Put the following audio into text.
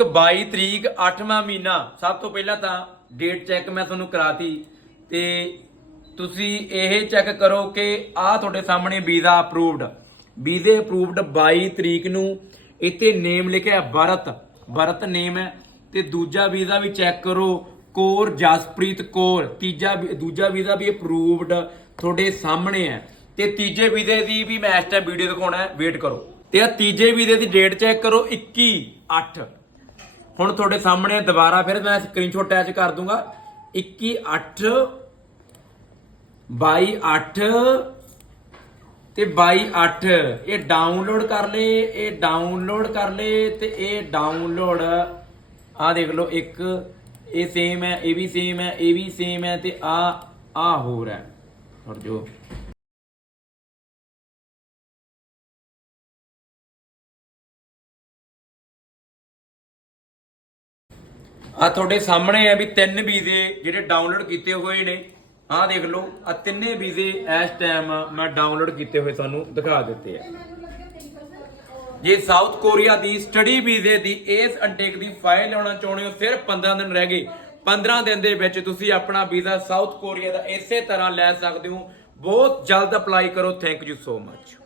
ਤੇ 22 ਤਰੀਕ 8ਵਾਂ ਮਹੀਨਾ। ਸਭ ਤੋਂ ਪਹਿਲਾਂ ਤਾਂ ਡੇਟ ਚੈੱਕ ਮੈਂ ਤੁਹਾਨੂੰ ਕਰਾਤੀ ਤੇ ਤੁਸੀਂ ਇਹ ਚੈੱਕ ਕਰੋ ਕਿ ਆਹ ਤੁਹਾਡੇ ਸਾਹਮਣੇ ਵੀਜ਼ਾ ਅਪਰੂਵਡ ਵੀਜ਼ੇ ਅਪਰੂਵਡ 22 ਤਰੀਕ ਨੂੰ। ਇੱਥੇ ਨੇਮ ਲਿਖਿਆ ਹੈ ਭਰਤ ਭਰਤ ਨੇਮ ਹੈ। ਤੇ ਦੂਜਾ ਵੀਜ਼ਾ ਵੀ ਚੈੱਕ ਕਰੋ। ਕੋਰ ਜਸਪ੍ਰੀਤ ਕੋਰ। ਤੀਜਾ ਵੀ- ਦੂਜਾ ਵੀਜ਼ਾ ਵੀ ਅਪਰੂਵਡ ਤੁਹਾਡੇ ਸਾਹਮਣੇ ਹੈ। ਤੇ ਤੀਜੇ ਵੀਜ਼ੇ ਦੀ ਵੀ ਮੈਂ ਇਸ ਟਾਈਮ ਵੀਡੀਓ ਦਿਖਾਉਣਾ ਹੈ। ਵੇਟ ਕਰੋ। ਤੇ ਆ ਤੀਜੇ ਵੀਜ਼ੇ ਦੀ ਡੇਟ ਚੈੱਕ ਕਰੋ। 21 8 ਹੁਣ ਤੁਹਾਡੇ ਸਾਹਮਣੇ ਦੁਬਾਰਾ ਫਿਰ ਮੈਂ ਸਕਰੀਨਸ਼ਾਟ ਅਟੈਚ ਕਰ ਦੂੰਗਾ। 21 8 22 8 ਤੇ 22 8 ਇਹ ਡਾਊਨਲੋਡ ਕਰ ਲੇ, ਇਹ ਡਾਊਨਲੋਡ ਕਰ ਲੇ ਤੇ ਇਹ ਡਾਊਨਲੋਡ ਆ ਦੇਖ ਲਓ, ਇੱਕ, ਇਹ ਸੇਮ ਹੈ, ਇਹ ਵੀ ਸੇਮ ਹੈ, ਇਹ ਵੀ ਸੇਮ ਹੈ ਤੇ ਆ ਆ ਹੋਰ ਹੈ। ਔਰ ਜੋ। ਆ ਤੁਹਾਡੇ ਸਾਹਮਣੇ ਹੈ ਵੀ ਤਿੰਨ ਵੀਜ਼ੇ ਜਿਹੜੇ ਡਾਊਨਲੋਡ ਕੀਤੇ ਹੋਏ ਨੇ। ਆਹ ਦੇਖ ਲਓ ਆ ਤਿੰਨੇ ਵੀਜ਼ੇ ਇਸ ਟਾਈਮ ਮੈਂ ਡਾਊਨਲੋਡ ਕੀਤੇ ਹੋਏ ਤੁਹਾਨੂੰ ਦਿਖਾ ਦਿੱਤੇ ਆ। ਜੇ ਸਾਊਥ ਕੋਰੀਆ ਦੀ ਸਟੱਡੀ ਵੀਜ਼ੇ ਦੀ ਇਸ ਅਨਟੇਕ ਦੀ ਫਾਈਲ ਲਾਉਣਾ ਚਾਹੁੰਦੇ ਹੋ, ਸਿਰਫ 15 ਦਿਨ ਰਹਿ ਗਏ। 15 ਦਿਨ ਦੇ ਵਿੱਚ ਤੁਸੀਂ ਆਪਣਾ ਵੀਜ਼ਾ ਸਾਊਥ ਕੋਰੀਆ ਦਾ ਇਸੇ ਤਰ੍ਹਾਂ ਲੈ ਸਕਦੇ ਹੋ। ਬਹੁਤ ਜਲਦ ਅਪਲਾਈ ਕਰੋ ਥੈਂਕ ਯੂ ਸੋ ਮਚ